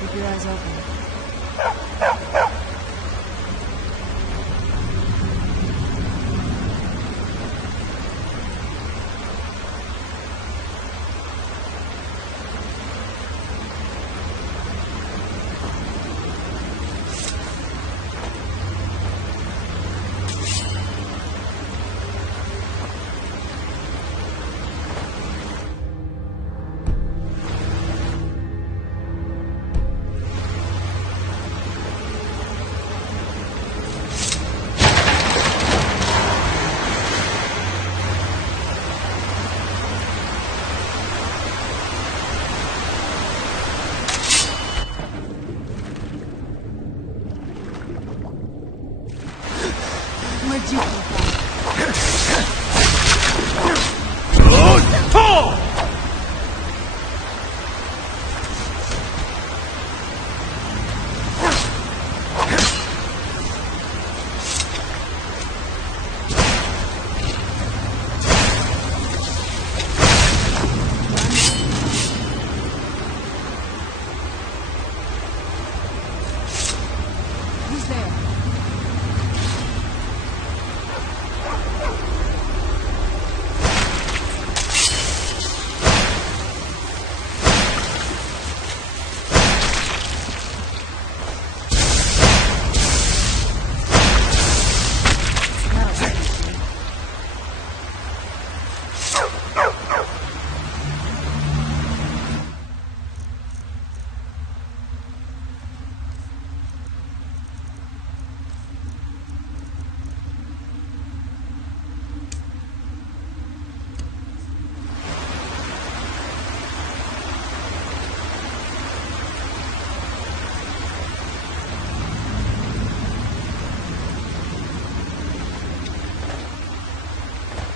Keep your eyes open. Where'd you come from? Who's there?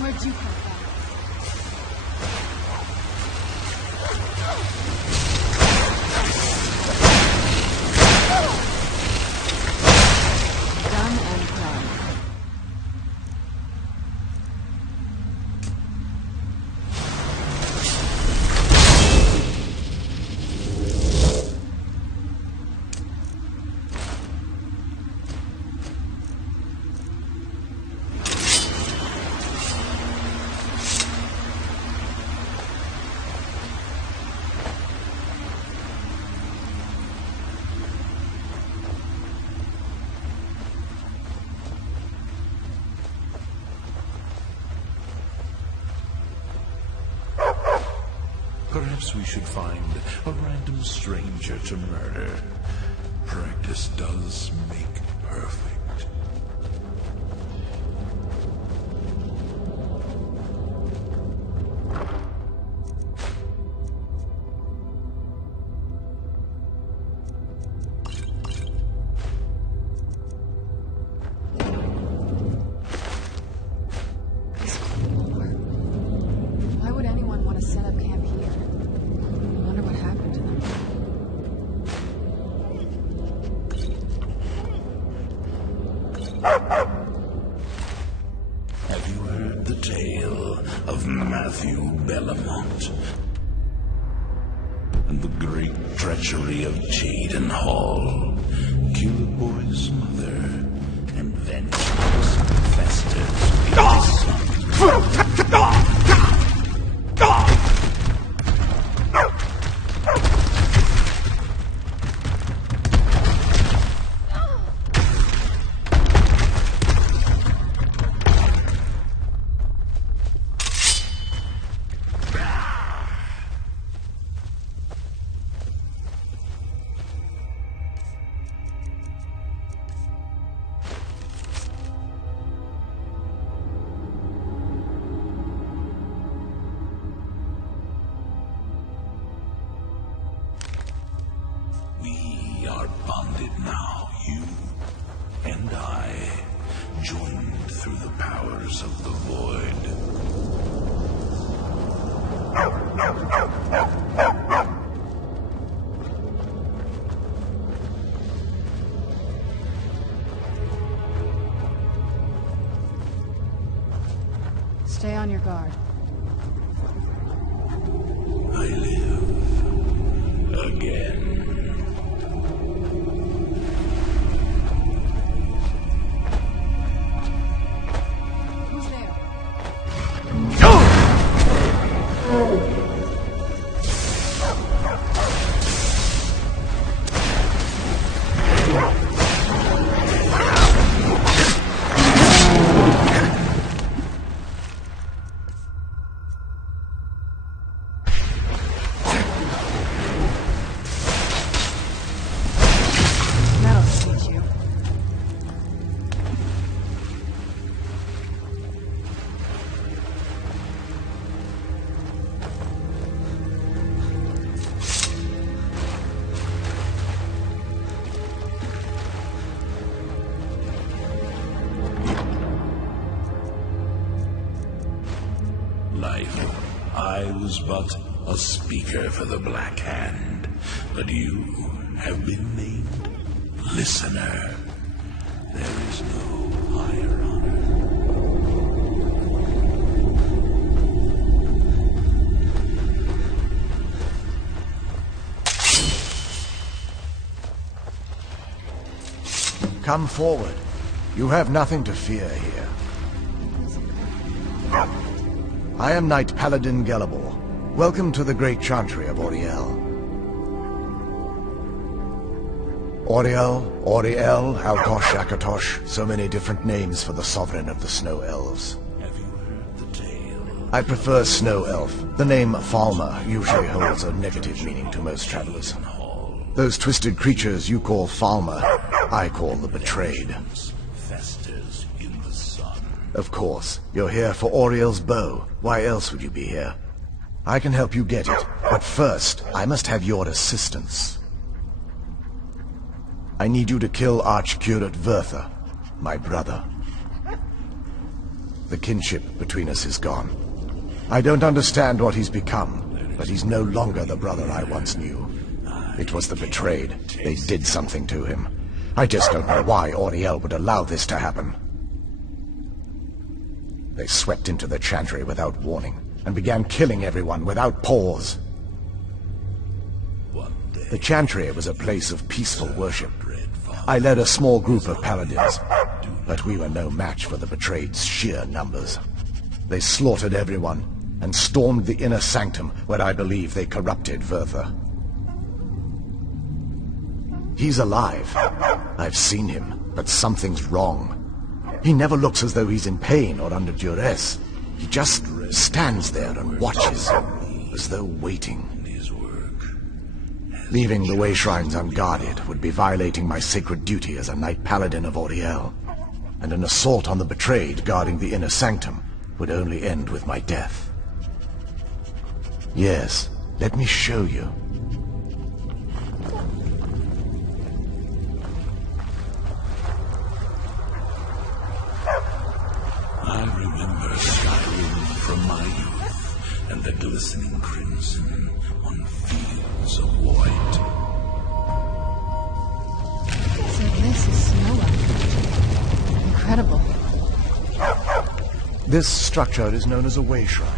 Where'd you come from? Done and done. Perhaps we should find a random stranger to murder. Practice does make perfect. Why would anyone want to set up camp here? I wonder what happened to them. Have you heard the tale of Matthew Bellamont? And the great treachery of Jaden Hall? Gelebor's mother, and vengeance festered in his son. it now. You and I, joined through the powers of the void. Stay on your guard. I live again. Who's there? That'll teach you. Life, I was but a speaker for the Black Hand, but you have been named Listener. There is no higher honor. Come forward. You have nothing to fear here. I am Knight Paladin Gelebor. Welcome to the Great Chantry of Auriel. Auriel, Auriel, Alkosh, Akatosh, so many different names for the sovereign of the Snow Elves. Have you heard the tale? I prefer Snow Elf. The name Falmer usually holds a negative meaning to most travelers. Those twisted creatures you call Falmer, I call the Betrayed. Festers in the sun. Of course, you're here for Auriel's bow. Why else would you be here? I can help you get it, but first, I must have your assistance. I need you to kill Archcurate Vertha, my brother. The kinship between us is gone. I don't understand what he's become, but he's no longer the brother I once knew. It was the Betrayed. They did something to him. I just don't know why Auriel would allow this to happen. They swept into the Chantry without warning, and began killing everyone without pause. The Chantry was a place of peaceful worship. I led a small group of paladins, but we were no match for the Betrayed's sheer numbers. They slaughtered everyone, and stormed the inner sanctum where I believe they corrupted Vertha. He's alive. I've seen him, but something's wrong. He never looks as though he's in pain or under duress. He just stands there and watches, as though waiting. Leaving the way shrines unguarded would be violating my sacred duty as a Knight Paladin of Auriel, and an assault on the Betrayed guarding the inner sanctum would only end with my death. Yes, let me show you. I remember Skyrim from my youth, and the glistening crimson on fields of white. So this is Snow Elf. Incredible. This structure is known as a way shrine.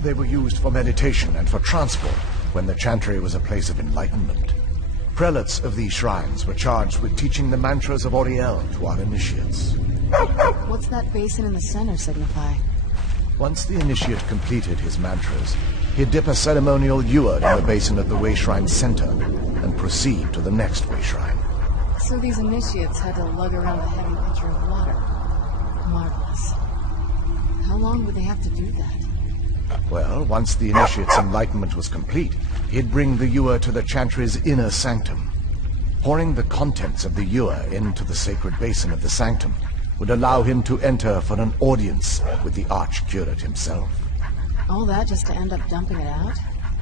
They were used for meditation and for transport when the Chantry was a place of enlightenment. Prelates of these shrines were charged with teaching the mantras of Auriel to our initiates. What's that basin in the center signify? Once the initiate completed his mantras, he'd dip a ceremonial ewer in the basin of the way shrine's center and proceed to the next way shrine. So these initiates had to lug around a heavy pitcher of water. Marvelous. How long would they have to do that? Well, once the initiate's enlightenment was complete, he'd bring the ewer to the Chantry's inner sanctum. Pouring the contents of the ewer into the sacred basin of the sanctum would allow him to enter for an audience with the Archcurate himself. All that just to end up dumping it out?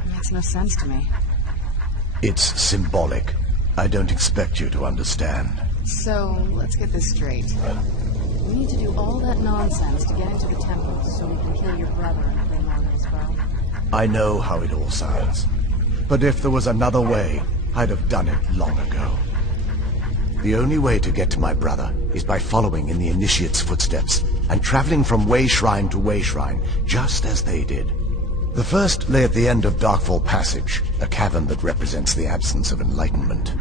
It makes no sense to me. It's symbolic. I don't expect you to understand. So, let's get this straight. We need to do all that nonsense to get into the temple so we can kill your brother and bring on as well. I know how it all sounds. But if there was another way, I'd have done it long ago. The only way to get to my brother is by following in the Initiate's footsteps and traveling from way shrine to way shrine, just as they did. The first lay at the end of Darkfall Passage, a cavern that represents the absence of enlightenment.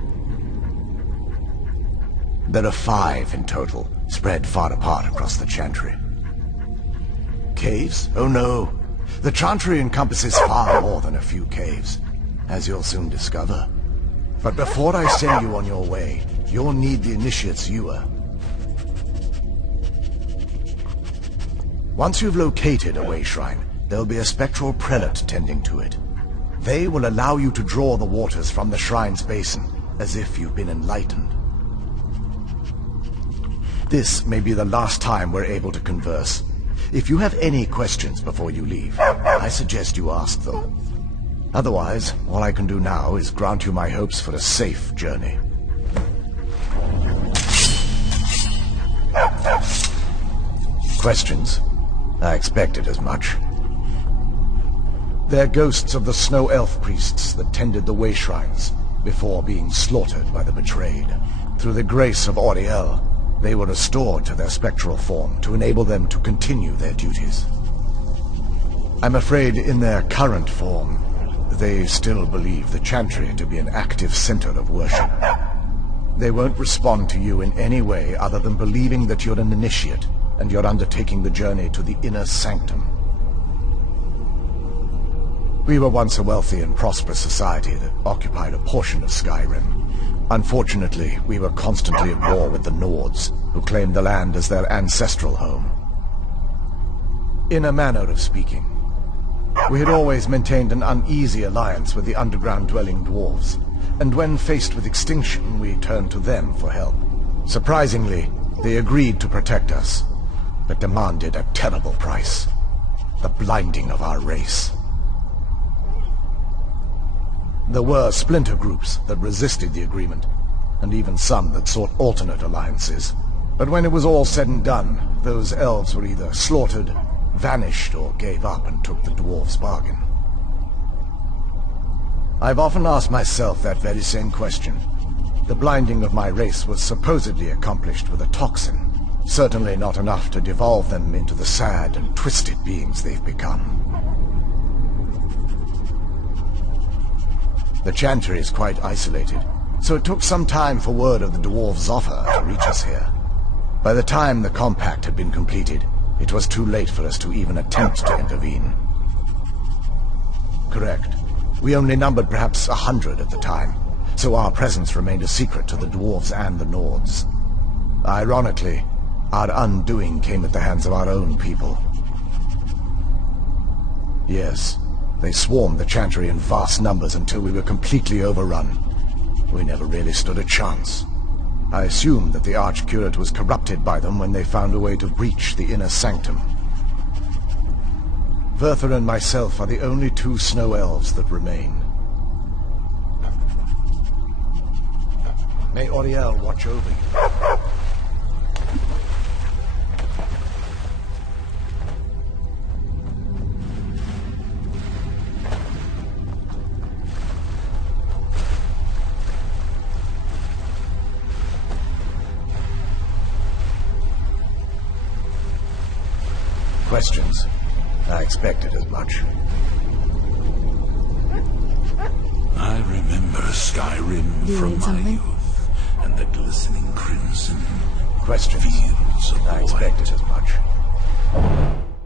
There are 5 in total, spread far apart across the Chantry. Caves? Oh no. The Chantry encompasses far more than a few caves, as you'll soon discover. But before I send you on your way, you'll need the Initiate's Ewer. Once you've located a way shrine, there'll be a spectral prelate tending to it. They will allow you to draw the waters from the shrine's basin, as if you've been enlightened. This may be the last time we're able to converse. If you have any questions before you leave, I suggest you ask them. Otherwise, all I can do now is grant you my hopes for a safe journey. Questions? I expected as much. They're ghosts of the snow elf priests that tended the way shrines before being slaughtered by the betrayed. Through the grace of Auriel, they were restored to their spectral form to enable them to continue their duties. I'm afraid in their current form, they still believe the Chantry to be an active center of worship. They won't respond to you in any way other than believing that you're an initiate and you're undertaking the journey to the inner sanctum. We were once a wealthy and prosperous society that occupied a portion of Skyrim. Unfortunately, we were constantly at war with the Nords, who claimed the land as their ancestral home. In a manner of speaking, we had always maintained an uneasy alliance with the underground-dwelling dwarves, and when faced with extinction, we turned to them for help. Surprisingly, they agreed to protect us, but demanded a terrible price: the blinding of our race. There were splinter groups that resisted the agreement, and even some that sought alternate alliances. But when it was all said and done, those elves were either slaughtered, vanished, or gave up and took the dwarves' bargain. I've often asked myself that very same question. The blinding of my race was supposedly accomplished with a toxin, certainly not enough to devolve them into the sad and twisted beings they've become. The Chantry is quite isolated, so it took some time for word of the dwarves' offer to reach us here. By the time the compact had been completed, it was too late for us to even attempt to intervene. Correct. We only numbered perhaps 100 at the time, so our presence remained a secret to the dwarves and the Nords. Ironically, our undoing came at the hands of our own people. Yes, they swarmed the Chantry in vast numbers until we were completely overrun. We never really stood a chance. I assumed that the Archcurate was corrupted by them when they found a way to breach the inner sanctum. Verther and myself are the only 2 snow elves that remain. May Auriel watch over you. Questions? I expected as much. I remember Skyrim You from need my something? youth, and the glistening crimson Questions? fields of I expected as much.